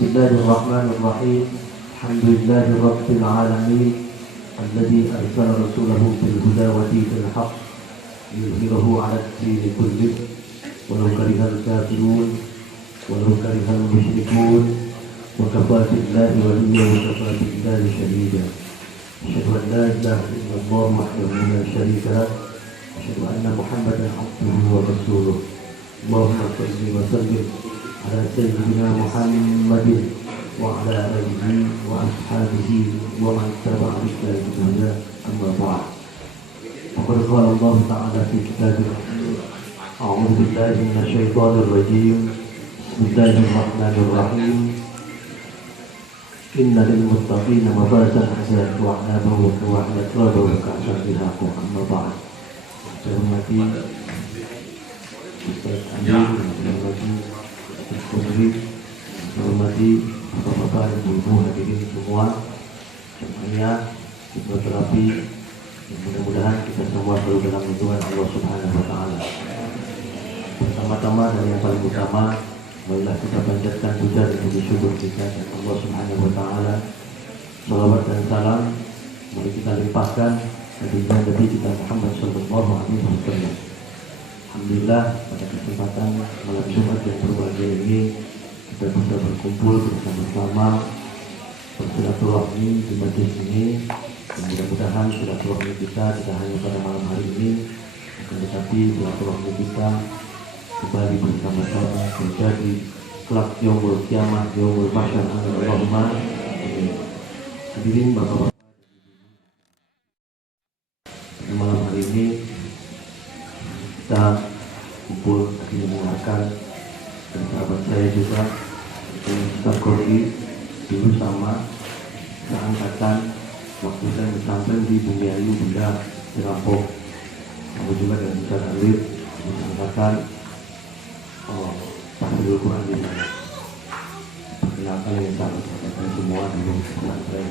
Bismillahirrahmanirrahim. Alhamdulillahirabbil alamin. Alladzi arsala rasulahu bil huda wa dinil haqq liyudhhirahu 'ala ad-din kullih walau karihal kafirun walau karihal musyrikun wa kafaa billahi waliyyan wa kafaa billahi shahida. Asyhadu an la ilaha illallah wahdahu la syarika lah. Asyhadu anna Muhammadan 'abduhu wa rasuluh. Allahumma shalli wa sallim ala sayyidina Muhammadin wa ala alihi wa ashabihi wa man tabi'a bi-ihsan amma ba'd. Faqad qala Allah ta'ala fi kitabih a'udzu billahi minasy syaithanir rajim. Bismillahirrahmanirrahim. Inna lil muttaqina mafazan hasanatan wa 'adaban wa athraban wa ka'san bihaqqi amma ba'd. Saya hormati Ustaz Amin, hormati bapak-bapak dan ibu hadirin semua, semuanya hipnoterapi. Mudah-mudahan kita semua selalu dalam lindungan Allah Subhanahu wa Ta'ala. Pertama-tama dan yang paling utama, marilah kita panjatkan puja dan puji syukur kita kepada Allah Subhanahu wa Ta'ala. Salawat dan salam mari kita limpahkan kepada Nabi kita Muhammad sallallahu alaihi wasallam. Alhamdulillah, pada kesempatan malam Jumat yang berbahagia ini kita bisa berkumpul bersama-sama bersilaturahmi di majlis ini. Mudah-mudahan silaturahmi kita tidak hanya pada malam hari ini, akan tetapi silaturahmi kita kembali bersama-sama terjadi kelak yaumul kiamah, yaumul mahsyar. Allahumma amin. Hadirin bapak-bapak, malam hari ini kita kumpul mendengarkan, dan sahabat saya juga Ustaz Kordi dulu sama seangkatan waktu saya pesantren di Bumi Ayu Bunda Cirampok. Kamu juga dengan Ustaz Alif seangkatan Tahfidul Quran di sana. Perkenalkan yang sahabat-sahabat semua dulu pesantren.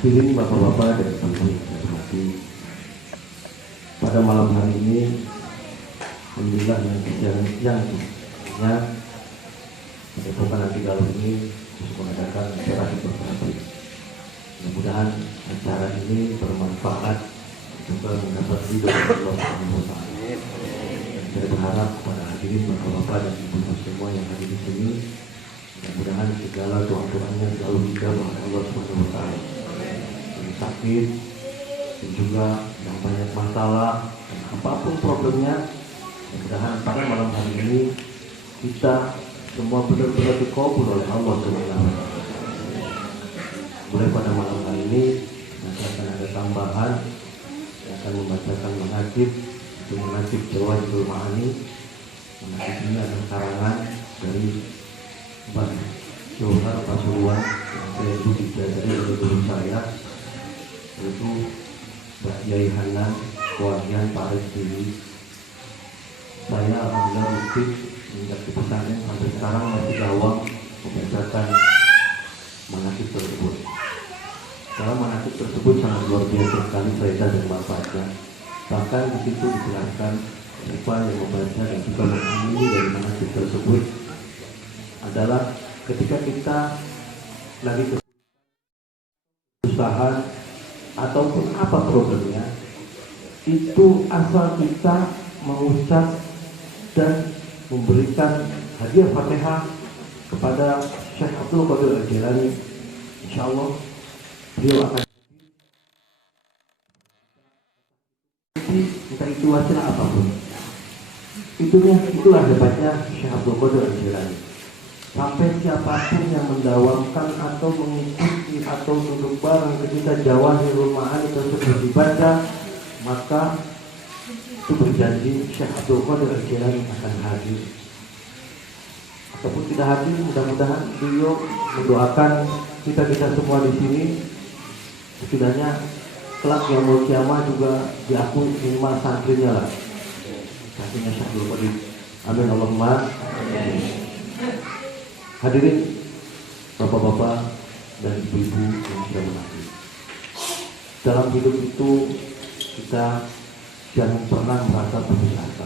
Hadirin bapak-bapak dan ibu yang saya hormati, pada malam hari ini alhamdulillah yang pada kota nanti kalau ini mengadakan acara hipnoterapi. Mudah-mudahan acara ini bermanfaat juga mendapat ridho dari Allah Subhanahu wa Ta'ala. Saya berharap kepada hadirin bapak-bapak dan ibu semua yang hadir di sini, mudah-mudahan segala doa-doanya selalu dijawab oleh Allah Subhanahu wa Ta'ala. Yang sakit dan juga yang banyak masalah dan apapun problemnya, mudah-mudahan pada malam hari ini kita semua benar-benar dikabul oleh Allah Subhanahu wa Ta'ala. Mulai pada malam hari ini nanti akan ada tambahan yang akan membacakan manaqib, itu manaqib Jawahirul Ma'ani. Manaqib ini adalah karangan dari Mbah Johar Pasuruan yang saya itu diajari oleh guru saya, yaitu Mbak Yai Hanan Wahian Paris Dewi. Saya alhamdulillah rutin menjadi pesantren sampai sekarang masih gawang membacakan manaqib tersebut. Karena manaqib tersebut sangat luar biasa sekali faedah dan manfaatnya. Bahkan di situ dijelaskan siapa yang membaca dan juga mengamini dari manaqib tersebut adalah ketika kita lagi kesusahan ataupun apa problemnya, itu asal kita mengucap dan memberikan hadiah Fatihah kepada Syekh Abdul Qadir Al-Jilani, insyaallah beliau akan kita itu wasilah apapun. Itulah hebatnya Syekh Abdul Qadir Al-Jilani. Sampai siapapun yang mendawamkan atau mengikuti atau duduk bareng ketika Jawahirul Ma'ani tersebut dibaca, maka itu berjanji Syekh Abdul Qadir Al-Jilani akan hadir. Ataupun tidak hadir, mudah-mudahan beliau mendoakan kita semua di sini, setidaknya kelak yaumul kiamah juga diakui minimal santrinya lah. Santrinya Syekh Abdul Qadir. Amin Allahumma. Hadirin bapak-bapak dan ibu-ibu yang sudah menanti, dalam hidup itu kita jangan pernah merasa putus asa.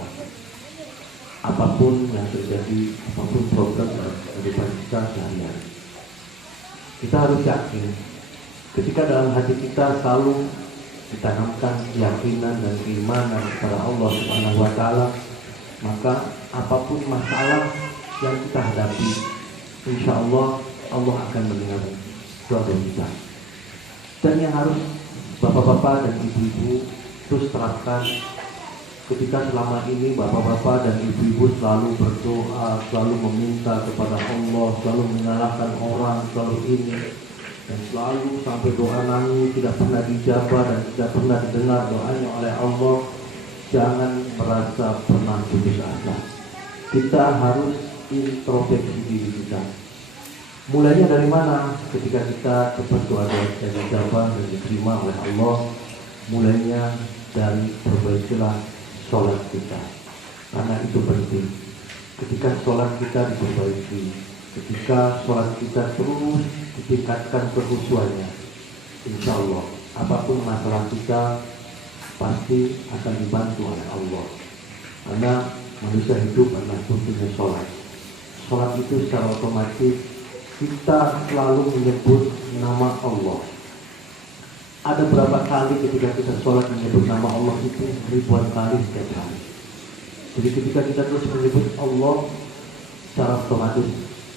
apapun yang terjadi, apapun program kehidupan kita sehari-hari. Kita harus yakin ketika dalam hati kita selalu ditanamkan keyakinan dan keimanan kepada Allah Subhanahu wa taala, maka apapun masalah yang kita hadapi, insya Allah Allah akan mendengar doa kita. Dan yang harus bapak-bapak dan ibu-ibu terus terapkan, ketika selama ini bapak-bapak dan ibu-ibu selalu berdoa, selalu meminta kepada Allah, selalu menyalahkan orang, selalu ini, dan selalu sampai doa nangis tidak pernah dijabah dan tidak pernah didengar doanya oleh Allah, jangan merasa pernah putus asa. Kita harus introspeksi diri kita. Mulainya dari mana? Ketika kita cepat doa-doa yang dijabah dan diterima oleh Allah, mulainya dari perbaikilah sholat kita, karena itu penting. Ketika sholat kita diperbaiki, ketika sholat kita terus ditingkatkan kekhusyuannya, insya Allah apapun masalah kita pasti akan dibantu oleh Allah. Karena manusia hidup adalah tuntunnya sholat. Sholat itu secara otomatis kita selalu menyebut nama Allah. Ada berapa kali ketika kita sholat menyebut nama Allah itu ribuan kali setiap hari. Jadi ketika kita terus menyebut Allah, secara otomatis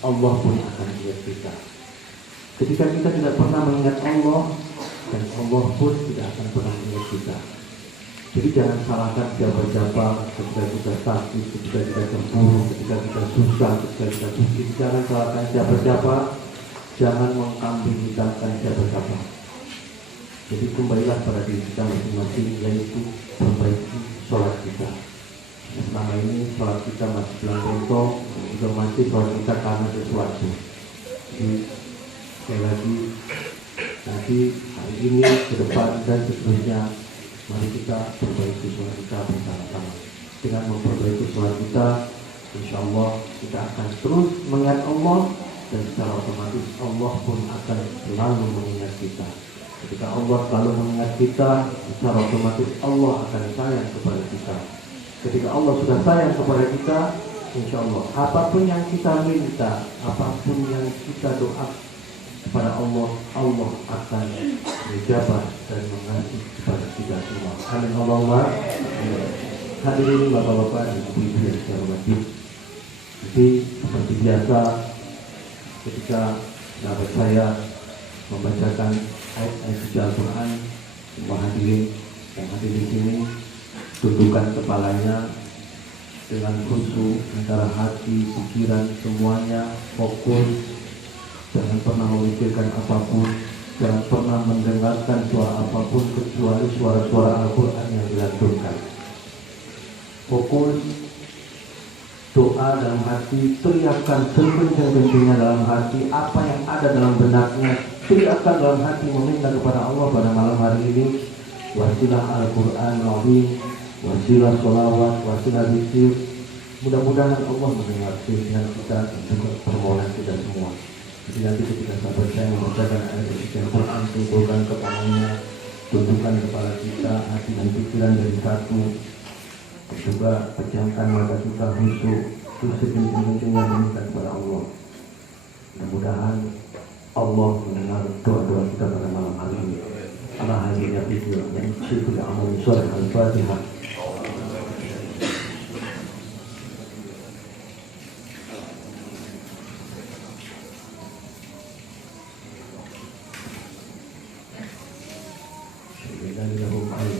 Allah pun akan ingat kita. Ketika kita tidak pernah mengingat Allah, dan Allah pun tidak akan pernah mengingat kita. Jadi jangan salahkan siapa-siapa ketika kita sakit, ketika kita cemburu, ketika kita susah, ketika kita miskin. Jangan salahkan siapa-siapa, jangan mengkambing hitamkan siapa-siapa. Jadi kembalilah pada diri kita masing-masing, yaitu perbaiki sholat kita. Selama ini sholat kita masih bilang bentong, juga masih sholat kita karena sesuatu. Jadi sekali lagi, nanti hari ini, ke depan dan seterusnya, mari kita perbaiki sholat kita bersama-sama. Dengan memperbaiki sholat kita, insya Allah kita akan terus mengingat Allah, dan secara otomatis Allah pun akan selalu mengingat kita. Ketika Allah selalu mengingat kita, secara otomatis Allah akan sayang kepada kita. Ketika Allah sudah sayang kepada kita, insya Allah apapun yang kita minta, apapun yang kita doa kepada Allah, Allah akan menjawab dan mengasih kepada kita semua. Amin Allahumma. Hadirin bapak-bapak dan ibu-ibu yang saya hormati. Jadi seperti biasa, ketika sahabat saya membacakan ayat-ayat suci Al-Quran, semua hadirin yang hadir di sini tundukkan kepalanya dengan khusyuk antara hati, pikiran, semuanya fokus. Jangan pernah memikirkan apapun, jangan pernah mendengarkan suara apapun kecuali suara-suara Al-Quran yang dilantunkan. Fokus, doa dalam hati, teriakkan sekencang-kencangnya dalam hati, apa yang ada dalam benaknya, teriakkan dalam hati, meminta kepada Allah pada malam hari ini. Wasilah Al-Quran Al-Azim, wasilah sholawat, wasilah zikir. Mudah-mudahan Allah mendengar keinginan kita dan juga permohonan kita semua. Jadi nanti ketika sahabat saya membacakan ayat suci Al-Quran, tundukkan kepalanya, tundukkan kepala kita, hati dan pikiran dari satu, dan juga pejamkan mata kita khusyuk, sekencang-kencangnya meminta kepada Allah. Mudah-mudahan Allah mendengar doa-doa kita pada malam hari ini. Allah hadirin itu yang syukur amal surah Al-Fatihah.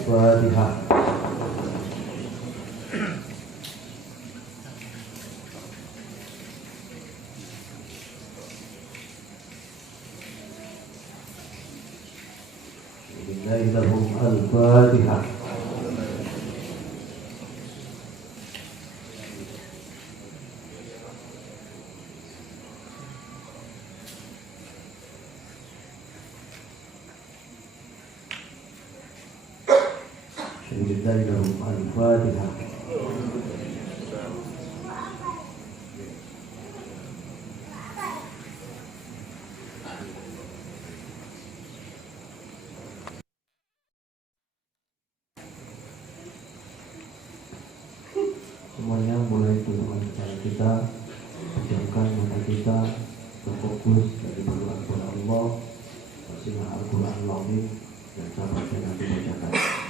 Al-Fatihah. Al-Fatihah. Al-Fatihah. semuanya mulai tutupan kepala kita, pejamkan mata kita, berfokus dari berdoa kepada Allah, bersihkan Al-Quran Al-Azim dan sahabat yang nanti bacakan.